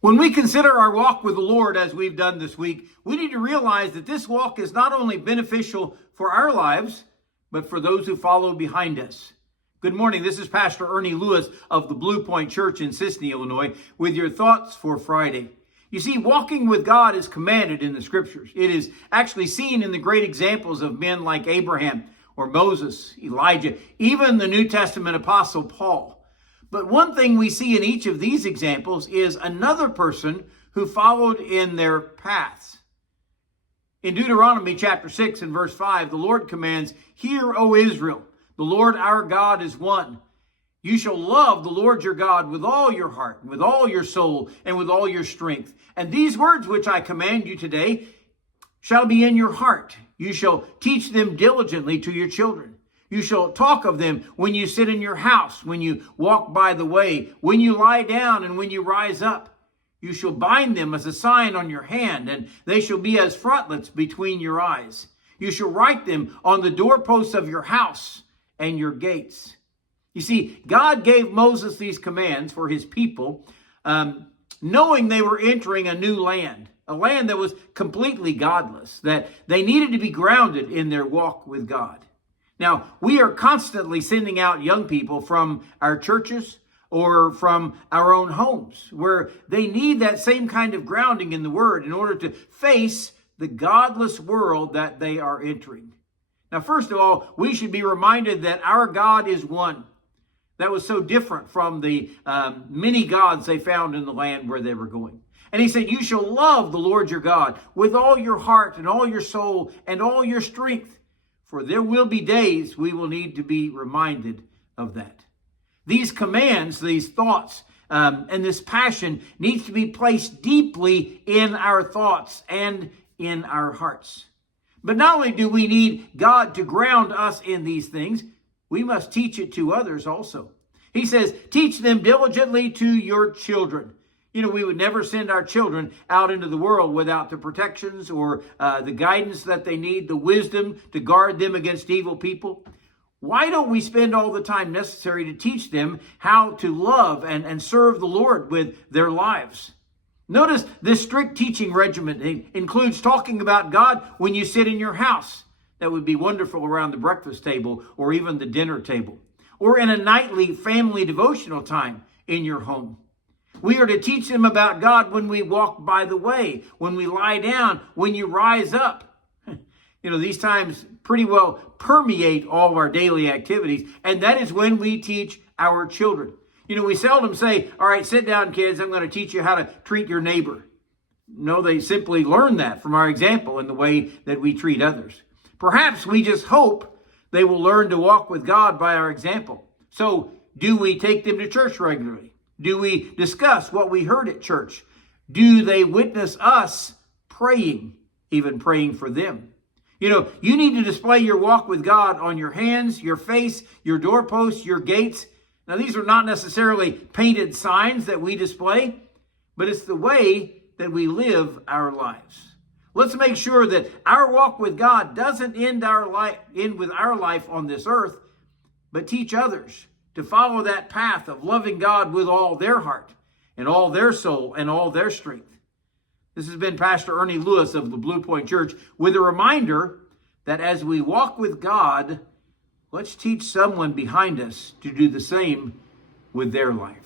When we consider our walk with the Lord as we've done this week, we need to realize that this walk is not only beneficial for our lives, but for those who follow behind us. Good morning. This is Pastor Ernie Lewis of the Blue Point Church in Sisney, Illinois, with your thoughts for Friday. You see, walking with God is commanded in the Scriptures. It is actually seen in the great examples of men like Abraham or Moses, Elijah, even the New Testament apostle Paul. But one thing we see in each of these examples is another person who followed in their paths. In Deuteronomy chapter 6 and verse 5, the Lord commands, "Hear, O Israel, the Lord our God is one. You shall love the Lord your God with all your heart, with all your soul, and with all your strength. And these words which I command you today shall be in your heart. You shall teach them diligently to your children. You shall talk of them when you sit in your house, when you walk by the way, when you lie down, and when you rise up. You shall bind them as a sign on your hand, and they shall be as frontlets between your eyes. You shall write them on the doorposts of your house and your gates." You see, God gave Moses these commands for his people, knowing they were entering a new land, a land that was completely godless, that they needed to be grounded in their walk with God. Now, we are constantly sending out young people from our churches or from our own homes where they need that same kind of grounding in the Word in order to face the godless world that they are entering. Now, first of all, we should be reminded that our God is one. That was so different from the many gods they found in the land where they were going. And he said, "You shall love the Lord your God with all your heart and all your soul and all your strength." For there will be days we will need to be reminded of that. These commands, these thoughts, and this passion needs to be placed deeply in our thoughts and in our hearts. But not only do we need God to ground us in these things, we must teach it to others also. He says, "Teach them diligently to your children." You know, we would never send our children out into the world without the protections or the guidance that they need, the wisdom to guard them against evil people. Why don't we spend all the time necessary to teach them how to love and serve the Lord with their lives? Notice this strict teaching regimen includes talking about God when you sit in your house. That would be wonderful around the breakfast table or even the dinner table, or in a nightly family devotional time in your home. We are to teach them about God when we walk by the way, when we lie down, when you rise up. You know, these times pretty well permeate all of our daily activities, and that is when we teach our children. You know, we seldom say, "All right, sit down, kids, I'm going to teach you how to treat your neighbor." No, they simply learn that from our example in the way that we treat others. Perhaps we just hope they will learn to walk with God by our example. So, do we take them to church regularly? Do we discuss what we heard at church? Do they witness us praying, even praying for them? You know, you need to display your walk with God on your hands, your face, your doorposts, your gates. Now, these are not necessarily painted signs that we display, but it's the way that we live our lives. Let's make sure that our walk with God doesn't end with our life on this earth, but teach others to follow that path of loving God with all their heart and all their soul and all their strength. This has been Pastor Ernie Lewis of the Blue Point Church with a reminder that as we walk with God, let's teach someone behind us to do the same with their life.